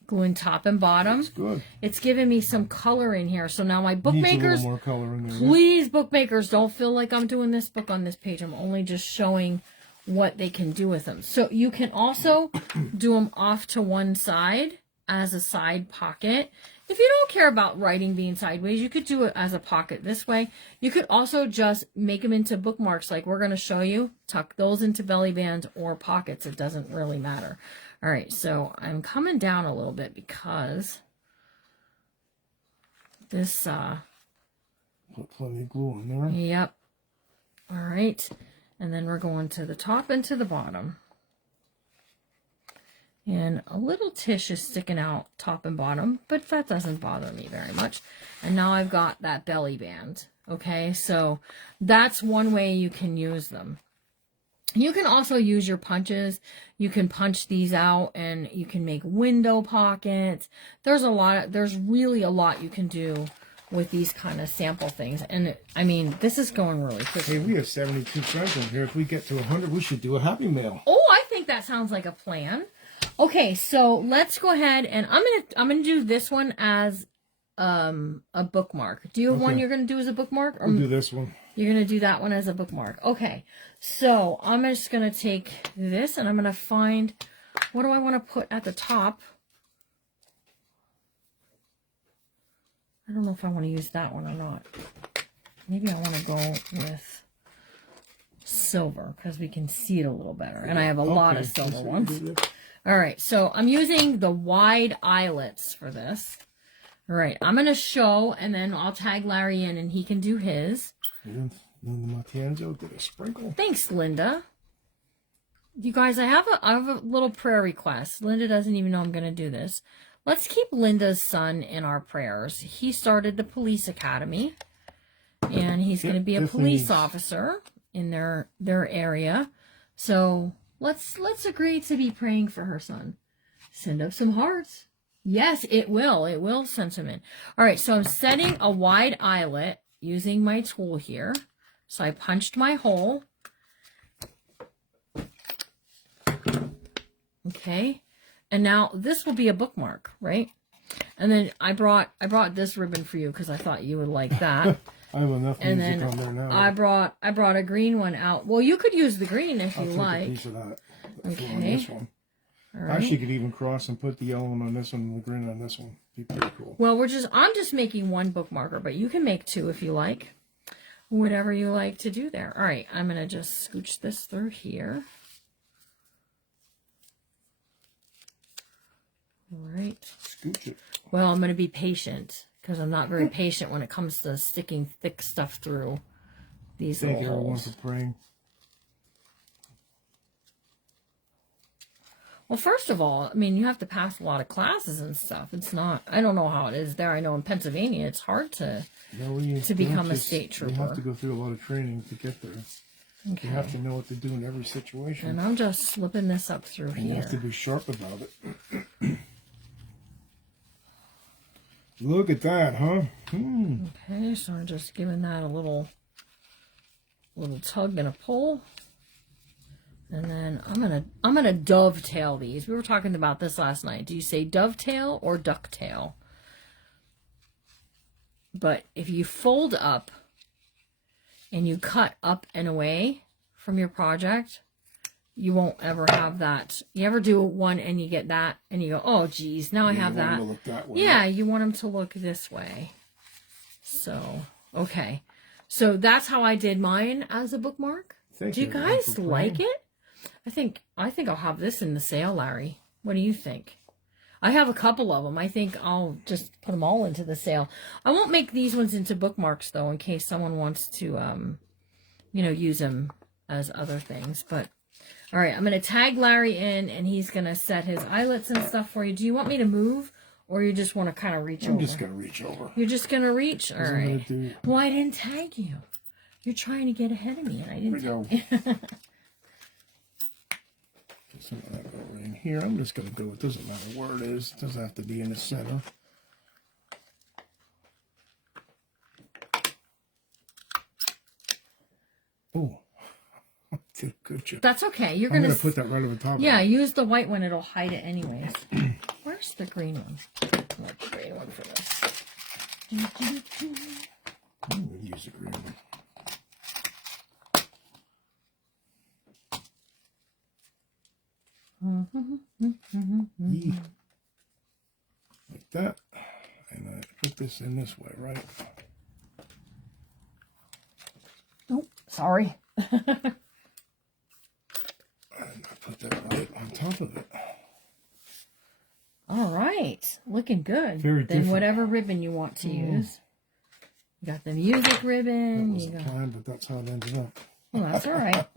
gluing top and bottom. That's good. It's giving me some color in here. So now my bookmakers, more color in there, please, bookmakers, don't feel like I'm doing this book on this page. I'm only just showing what they can do with them. So you can also do them off to one side as a side pocket. If you don't care about writing being sideways, you could do it as a pocket this way. You could also just make them into bookmarks like we're going to show you. Tuck those into belly bands or pockets. It doesn't really matter. All right, so I'm coming down a little bit because this... Put plenty of glue in there. Yep. All right, and then we're going to the top and to the bottom. And a little tish is sticking out top and bottom, but that doesn't bother me very much. And now I've got that belly band. Okay, so that's one way you can use them. You can also use your punches. You can punch these out and you can make window pockets. There's really a lot you can do with these kind of sample things. And I mean, this is going really quickly. Hey, we have 72 friends on here. If we get to 100, we should do a happy mail. Oh, I think that sounds like a plan. Okay, so let's go ahead and I'm gonna do this one as a bookmark. Do you have one you're gonna do as a bookmark? Or we'll do this one. You're gonna do that one as a bookmark. Okay, so I'm just gonna take this and I'm gonna find, what do I want to put at the top? I don't know if I want to use that one or not. Maybe I want to go with silver because we can see it a little better. And I have a lot of silver ones. All right, so I'm using the wide eyelets for this. All right, I'm going to show, and then I'll tag Larry in, and he can do his. Linda Martienzo did a sprinkle. Thanks, Linda. You guys, I have a little prayer request. Linda doesn't even know I'm going to do this. Let's keep Linda's son in our prayers. He started the police academy, and he's going to be a police officer in their area. So let's agree to be praying for her son. Send up some hearts. Yes, it will. It will send some in. All right, so I'm setting a wide eyelet using my tool here. So I punched my hole. Okay. And now this will be a bookmark, right? And then I brought this ribbon for you because I thought you would like that. I have enough music on there now. I brought a green one out. Well, you could use the green if you like. I'll take a piece of that. Okay. On this one. All right. Actually, you could even cross and put the yellow one on this one and the green on this one. Be pretty cool. Well, I'm just making one bookmarker, but you can make two if you like. Whatever you like to do there. All right, I'm going to just scooch this through here. All right. Scooch it. Well, I'm going to be patient because I'm not very patient when it comes to sticking thick stuff through these little holes. Thank you everyone for praying. Well, first of all, I mean, you have to pass a lot of classes and stuff. It's not, I don't know how it is there. I know in Pennsylvania, it's hard to become a state trooper. You have to go through a lot of training to get there. Okay. You have to know what to do in every situation. And I'm just slipping this up through and here. You have to be sharp about it. Look at that, huh? Okay, so I'm just giving that a little tug and a pull. And then I'm gonna dovetail these. We were talking about this last night. Do you say dovetail or ducktail? But if you fold up and you cut up and away from your project, you won't ever have that. You ever do one and you get that and you go, oh geez, now I have that. Yeah, you want them to look this way. So, okay. So that's how I did mine as a bookmark. Do you guys like it? I think I'll have this in the sale, Larry. What do you think? I have a couple of them. I think I'll just put them all into the sale. I won't make these ones into bookmarks, though, in case someone wants to, use them as other things. But, all right, I'm going to tag Larry in, and he's going to set his eyelets and stuff for you. Do you want me to move, or you just want to kind of reach over? I'm just going to reach over. You're just going to reach? All right. Well, I didn't tag you. You're trying to get ahead of me, and I didn't. Some of that go right in here. I'm just going to go. It doesn't matter where it is. It doesn't have to be in the center. Oh, did a good job. That's okay. You're going to put that right over the top. Yeah, use the white one. It'll hide it anyways. Where's the green one? I want the green one for this. I'm going to use the green one. Like that, and I put this in this way, right? Oh, sorry. And I put that right on top of it. All right, looking good. Very then different. Whatever ribbon you want to use. You got the music ribbon. That wasn't planned, but that's how it ended up. Well, that's all right.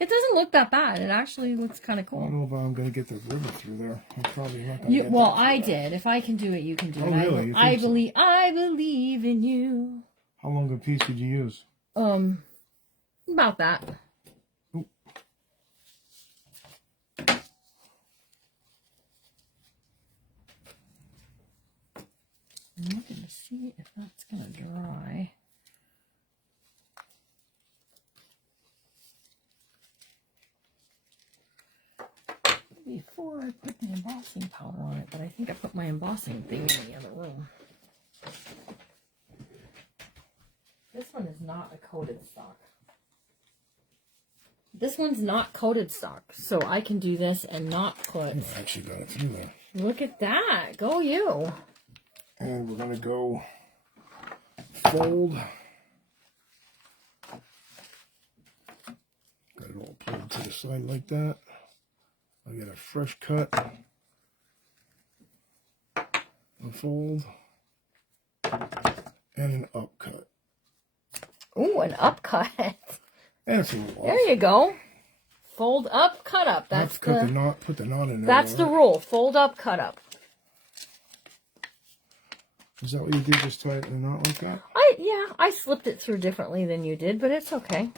It doesn't look that bad. It actually looks kind of cool. I don't know if I'm going to get the ribbon through there. I'm probably not going to get Well, I did. If I can do it, you can do it. Really? I believe in you. How long a piece did you use? About that. Oop. I'm looking to see if that's going to dry. Before I put the embossing powder on it, but I think I put my embossing thing in the other room. This one is not a coated stock. This one's not coated stock, so I can do this and not put... I actually got it through there. Look at that. Go you. And we're going to go fold. Got it all pulled to the side like that. I got a fresh cut, a fold, and an upcut. Ooh, an upcut. That's a little off. There you go. Fold up, cut up. That's cut the knot. Put the knot in there. That's the rule. Fold up, cut up. Is that what you did? Just tie it in a knot like that? I slipped it through differently than you did, but it's okay.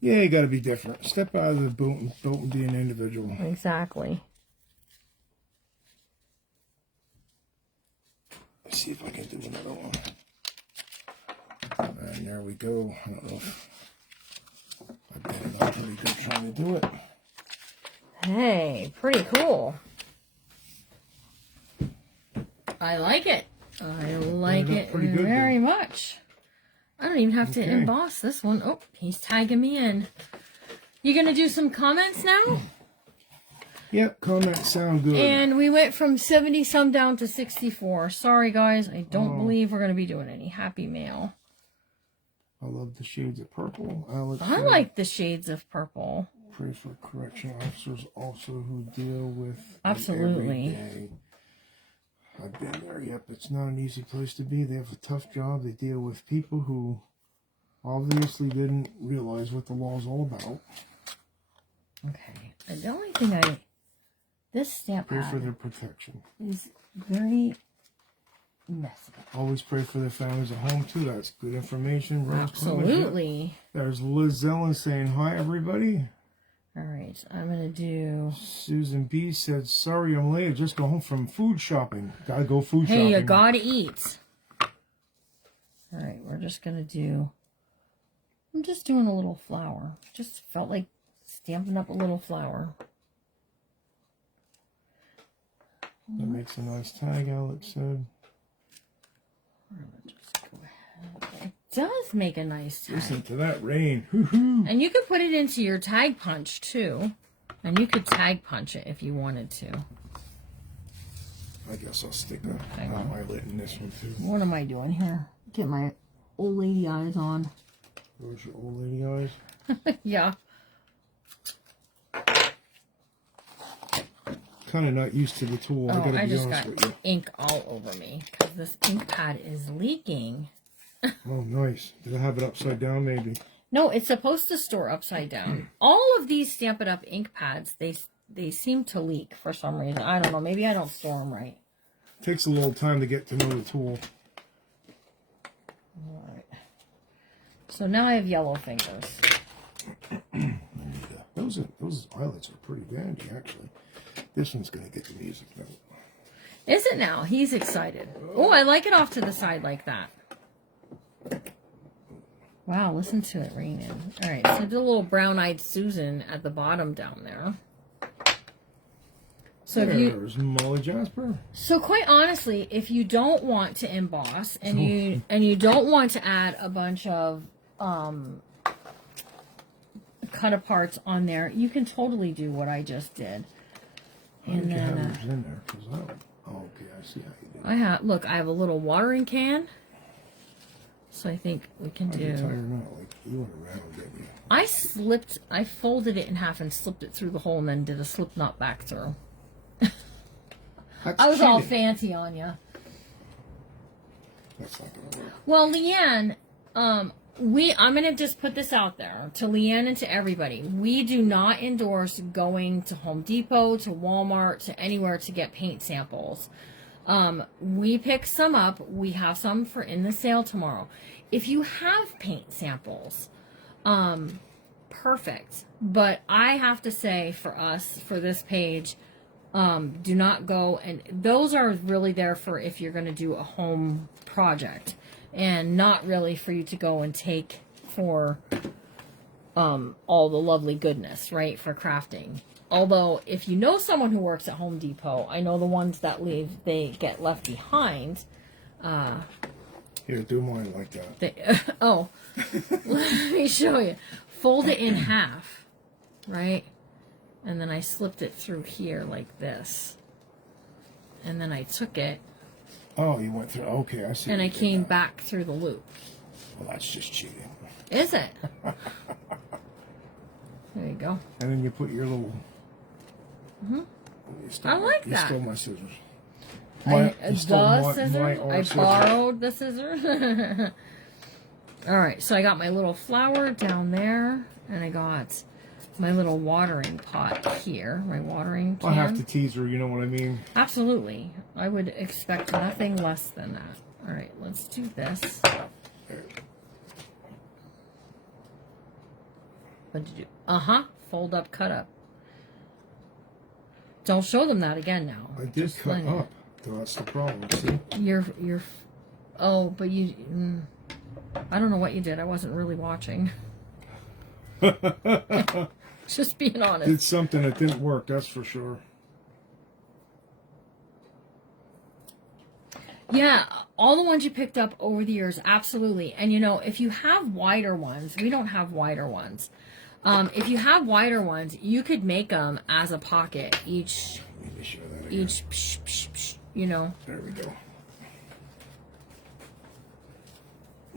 Yeah, you got to be different. Step out of the boat and be an individual. Exactly. Let's see if I can do another one. And there we go. I don't know if I've been pretty good trying to do it. Hey, pretty cool. I like it. I like it very much. I don't even have to emboss this one. Oh, he's tagging me in. You going to do some comments now? Yep, comments sound good. And we went from 70-some down to 64. Sorry, guys. I don't believe we're going to be doing any Happy Mail. I love the shades of purple. I like the shades of purple. Pray for correction officers also who deal with Absolutely. every day. I've been there. Yep, it's not an easy place to be. They have a tough job. They deal with people who obviously didn't realize what the law is all about. Okay. And the only thing I This stamp Pray for pad their protection. is very messy. Always pray for their families at home too. That's good information. Rose Absolutely. There's Liz Ellen saying hi, everybody. All right, I'm gonna do. Susan B said, "Sorry, I'm late. I just got home from food shopping. Gotta go food shopping." Hey, you gotta eat. All right, we're just gonna do. I'm just doing a little flower. Just felt like stamping up a little flower. That makes a nice tag, Alex said. Just go ahead. It does make a nice tag. Listen to that rain. Hoo-hoo. And you could put it into your tag punch too. And you could tag punch it if you wanted to. I guess I'll stick an eyelet in this one too. What am I doing here? Get my old lady eyes on. Those your old lady eyes? Yeah. Kind of not used to the tool. Oh, I be just honest got with you. ink all over me because this ink pad is leaking. Oh, nice. Did I have it upside down maybe? No, it's supposed to store upside down. All of these Stampin' Up! Ink pads, they seem to leak for some reason. I don't know. Maybe I don't store them right. Takes a little time to get to know the tool. All right. So now I have yellow fingers. Those eyelets are pretty dandy, actually. This one's going to get the music note. Is it now? He's excited. Oh, I like it off to the side like that. Wow, listen to it raining. All right, so I did a little brown-eyed Susan at the bottom down there. So There's Molly Jasper. So quite honestly, if you don't want to emboss and you don't want to add a bunch of cut aparts on there, you can totally do what I just did. And then in there, 'cause okay, I see how you do it. I have a little watering can. So I think we can do. Tie her knot like you want to rattle, didn't you? I folded it in half and slipped it through the hole and then did a slip knot back through. I was all fancy on you. That's not gonna work. Well, Leanne, I'm gonna just put this out there to Leanne and to everybody. We do not endorse going to Home Depot, to Walmart, to anywhere to get paint samples. We pick some up. We have some for in the sale tomorrow. If you have paint samples, perfect. But I have to say for us, for this page, do not go, and those are really there for if you're going to do a home project and not really for you to go and take for all the lovely goodness, right, for crafting. Although, if you know someone who works at Home Depot, I know the ones that leave, they get left behind. Here, do mine like that. Let me show you. Fold it in half, right? And then I slipped it through here like this. And then I took it. Oh, you went through. Okay, I see. And I came back through the loop. Well, that's just cheating. Is it? There you go. And then you put your little... I like that. You stole my scissors. I borrowed the scissors. All right, so I got my little flower down there, and I got my little watering pot here, my watering can. I have to tease her, you know what I mean? Absolutely. I would expect nothing less than that. All right, let's do this. What did you do? Fold up, cut up. Don't show them that again now. I did cut up. That's the problem, see? But you... I don't know what you did. I wasn't really watching. Just being honest. Did something that didn't work, that's for sure. Yeah, all the ones you picked up over the years, absolutely. And you know, if you have wider ones, we don't have wider ones. If you have wider ones, you could make them as a pocket each. Let me show that again. Each, you know. There we go.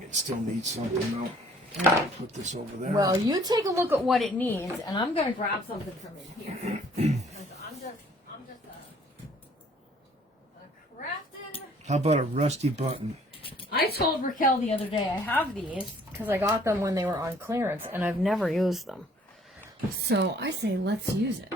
It still needs something though. Put this over there. Well, you take a look at what it needs, and I'm going to grab something from in here. I'm just a crafted. How about a rusty button? I told Raquel the other day I have these because I got them when they were on clearance, and I've never used them. So I say let's use it.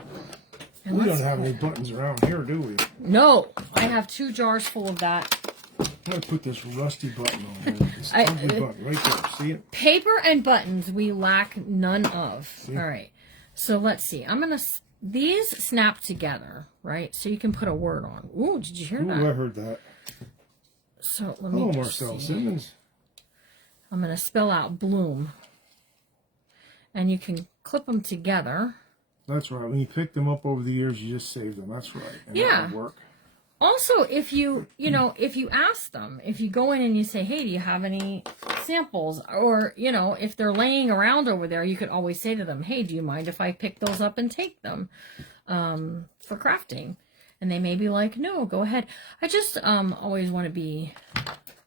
And we don't have any buttons around here, do we? No, I have 2 jars full of that. I'm going to put this rusty button on here. This ugly button right there. See it? Paper and buttons we lack none of. See? All right. So let's see. I'm going to... These snap together, right? So you can put a word on. Ooh, did you hear that? Ooh, I heard that. So let me Hello, Marcel Simmons. I'm going to spell out bloom. And you can clip them together. That's right. When you pick them up over the years, you just save them. That's right. And Yeah. that'll work. Also, if you if you ask them, if you go in and you say, hey, do you have any samples? Or, if they're laying around over there, you could always say to them, hey, do you mind if I pick those up and take them for crafting? And they may be like, no, go ahead. I just always want to be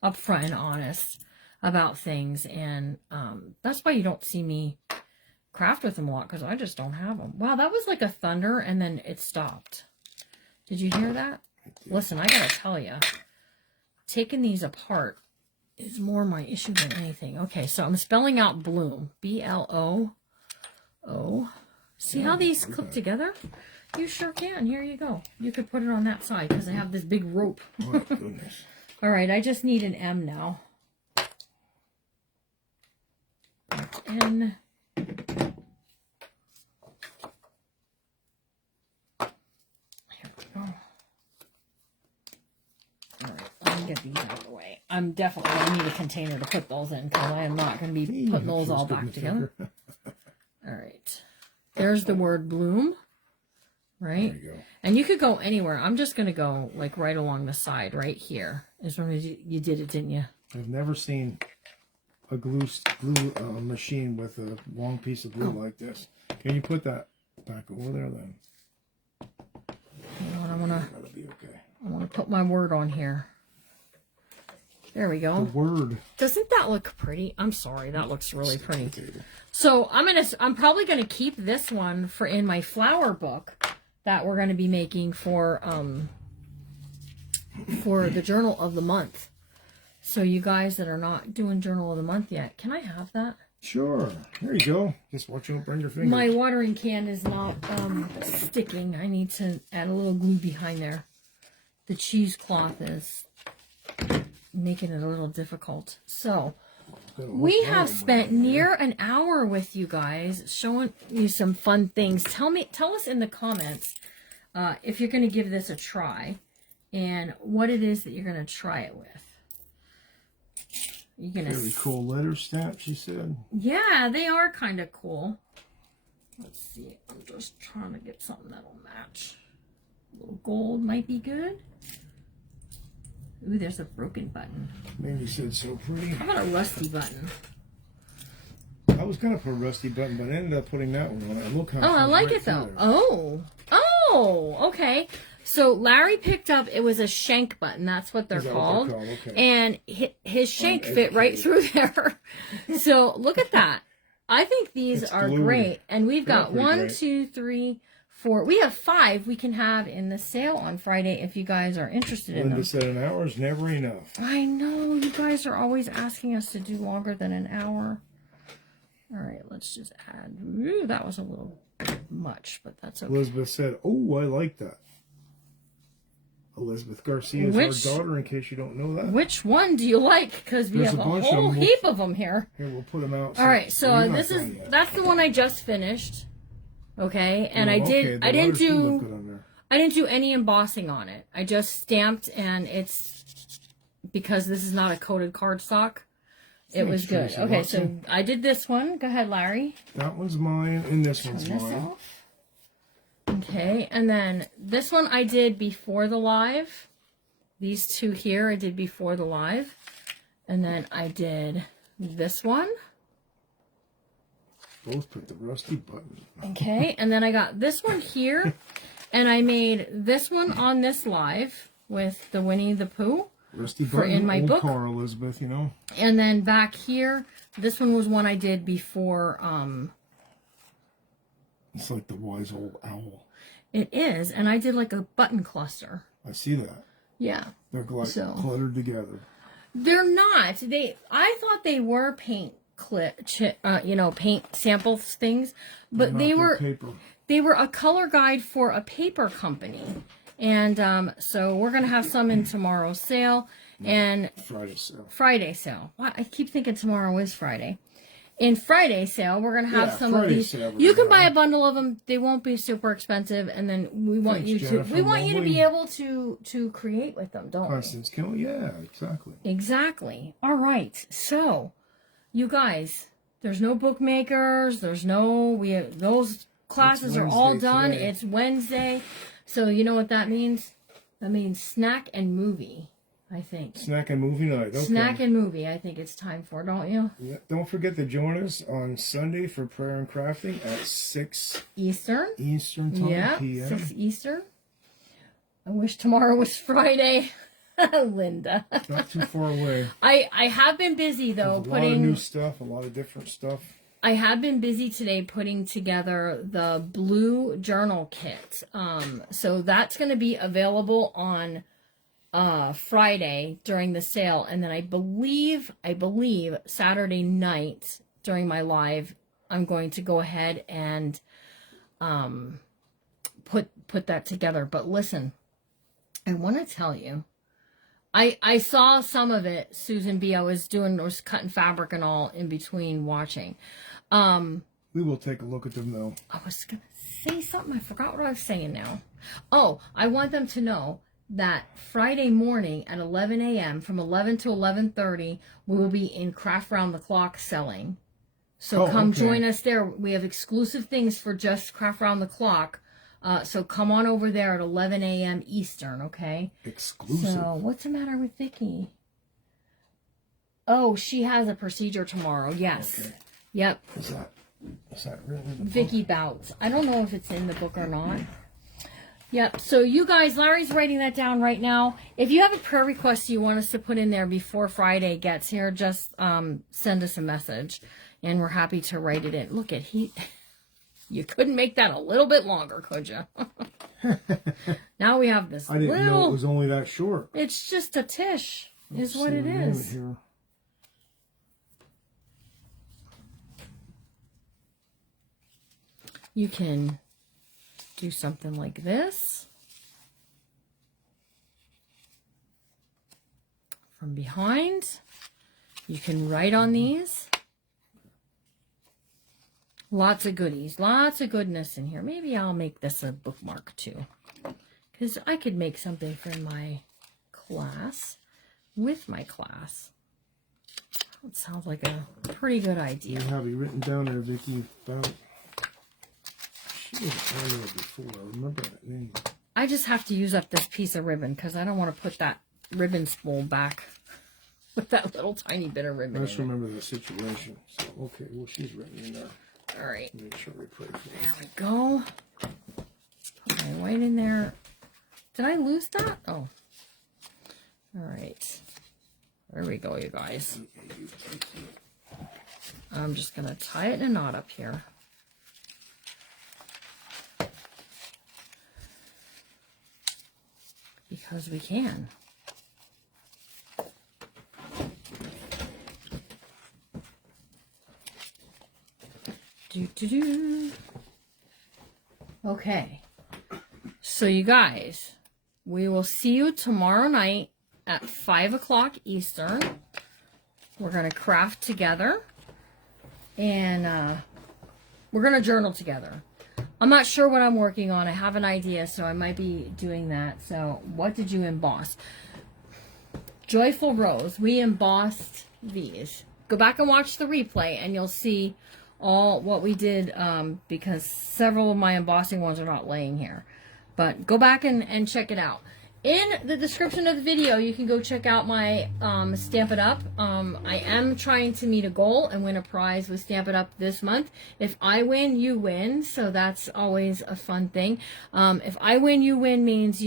upfront and honest about things. And that's why you don't see me craft with them a lot, because I just don't have them. Wow, that was like a thunder, and then it stopped. Did you hear that? Listen, I gotta tell you, taking these apart is more my issue than anything. Okay, so I'm spelling out bloom. B-L-O-O. See how these clip together? You sure can. Here you go. You could put it on that side because I have this big rope. Oh, goodness. All right, I just need an M now. N. Get these out of the way. I'm definitely going to need a container to put those in, because I am not going to be putting those all back together. All right. There's the word bloom. Right? There you go. And you could go anywhere. I'm just going to go like right along the side, right here. Is where you did it, didn't you? I've never seen a glue machine with a long piece of glue like this. Can you put that back over there then? You know what? That'll be okay. I want to put my word on here. There we go. The word. Doesn't that look pretty? I'm sorry, that looks really pretty. So I'm probably gonna keep this one for in my flower book that we're gonna be making for the journal of the month. So you guys that are not doing journal of the month yet, can I have that? Sure. There you go. Just watch you don't burn your fingers. My watering can is not sticking. I need to add a little glue behind there. The cheesecloth is making it a little difficult. So we have spent near an hour with you guys, showing you some fun things. Tell us in the comments if you're going to give this a try and what it is that you're going to try it with. You're gonna Very cool letter stamp, she said. Yeah, they are kind of cool. Let's see. I'm just trying to get something that'll match. A little gold might be good. Ooh, there's a broken button. Maybe said so pretty. How about a rusty button? I was going to put a rusty button, but I ended up putting that one on. Look how I like it though. Oh, okay. So Larry picked up, it was a shank button. That's what they're called. Okay. And his shank fit right through there. So look at that. I think these are great. And we've got 1, 2, 3, 4. We have 5 we can have in the sale on Friday if you guys are interested in them. Linda said an hour is never enough. I know. You guys are always asking us to do longer than an hour. All right, let's just add. Ooh, that was a little much, but that's okay. Elizabeth said, oh, I like that. Elizabeth Garcia is our daughter, in case you don't know that. Which one do you like? Because we have a whole heap of them here. Here, we'll put them out. All right, so that's the one I just finished. Okay, and I didn't do any embossing on it. I just stamped, and it's because this is not a coated cardstock. It was good. Okay, so I did this one. Go ahead, Larry. That one's mine, and this one's mine. Okay, and then this one I did before the live. These two here I did before the live. And then I did this one. Both put the rusty button. Okay, and then I got this one here. And I made this one on this live with the Winnie the Pooh. Rusty button in my book. Car, Elizabeth, you know. And then back here, this one was one I did before... It's like the wise old owl. It is, and I did like a button cluster. I see that. Yeah. They're cluttered together. They're not. I thought they were paint paint sample things, but Not they their were paper. they were a color guide for a paper company, and so we're gonna have some in tomorrow's sale and Friday sale. Wow, I keep thinking tomorrow is Friday. In Friday sale, we're gonna have some Friday of these. sale, You can buy a bundle of them; they won't be super expensive. And then we want you to be able to create with them, don't Constance Kill, yeah, exactly. Exactly. All right. So, you guys, there's no bookmakers. There's no those classes are all done. Today. It's Wednesday, so you know what that means? That means snack and movie. I think. Snack and movie night. Okay. Snack and movie, I think it's time for, don't you? Yeah. Don't forget to join us on Sunday for prayer and crafting at 6 Eastern time yeah, p.m. 6 Eastern. I wish tomorrow was Friday. Linda. Not too far away. I have been busy though. There's a lot of new stuff, a lot of different stuff. I have been busy today putting together the blue journal kit. So that's going to be available on Friday during the sale, and then I believe Saturday night during my live I'm going to go ahead and put that together. But listen, I want to tell you, I saw some of it, Susan B. I was cutting fabric and all in between watching. We will take a look at them though. I was gonna say something, I forgot what I was saying now. Oh, I want them to know that Friday morning at 11 a.m. from 11 to 11:30, we will be in Craft Round the Clock selling. So come join us there. We have exclusive things for just Craft Round the Clock. So come on over there at 11 a.m. Eastern, okay? Exclusive. So what's the matter with Vicky? Oh, she has a procedure tomorrow. Yes. Okay. Yep. Is that written in the Vicky book? Bouts. I don't know if it's in the book or not. Yep. So you guys, Larry's writing that down right now. If you have a prayer request you want us to put in there before Friday gets here, just send us a message, and we're happy to write it in. Look at you couldn't make that a little bit longer, could you? Now we have this. I didn't know it was only that short. It's just a tish, is what it is. Here. You can do something like this from behind. You can write on these. Lots of goodies, lots of goodness in here. Maybe I'll make this a bookmark too, because I could make something for my class with my class. That sounds like a pretty good idea. You have you written down there, Vicky, about... She was earlier before. I remember that name. I just have to use up this piece of ribbon because I don't want to put that ribbon spool back with that little tiny bit of ribbon. I just remember the situation. So, okay, well, she's written in there. All right. Make sure we pray for There we go. Put my white in there. Did I lose that? Oh. All right. There we go, you guys. I'm just going to tie it in a knot up here. Because we can. Okay. So you guys, we will see you tomorrow night at 5 o'clock Eastern. We're going to craft together. And we're going to journal together. I'm not sure what I'm working on. I have an idea, so I might be doing that. So, what did you emboss? Joyful Rose. We embossed these. Go back and watch the replay, and you'll see all what we did, because several of my embossing ones are not laying here. But go back and check it out. In the description of the video, you can go check out my Stamp It Up. I am trying to meet a goal and win a prize with Stamp It Up this month. If I win, you win. So that's always a fun thing. If I win, you win means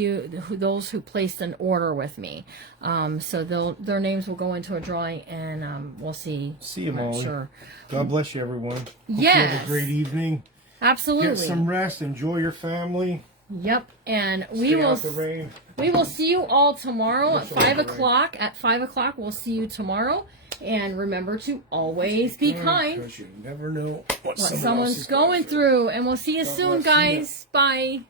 those who placed an order with me. So their names will go into a drawing, and we'll see. See you, Molly. Sure. God bless you, everyone. Hope Yes. you have a great evening. Absolutely. Get some rest. Enjoy your family. Yep, and Stay out the rain. we will see you all tomorrow at 5 o'clock. At 5 o'clock, we'll see you tomorrow, And remember to always be kind. Because you never know what Someone's going through. And we'll see you soon, guys. Bye.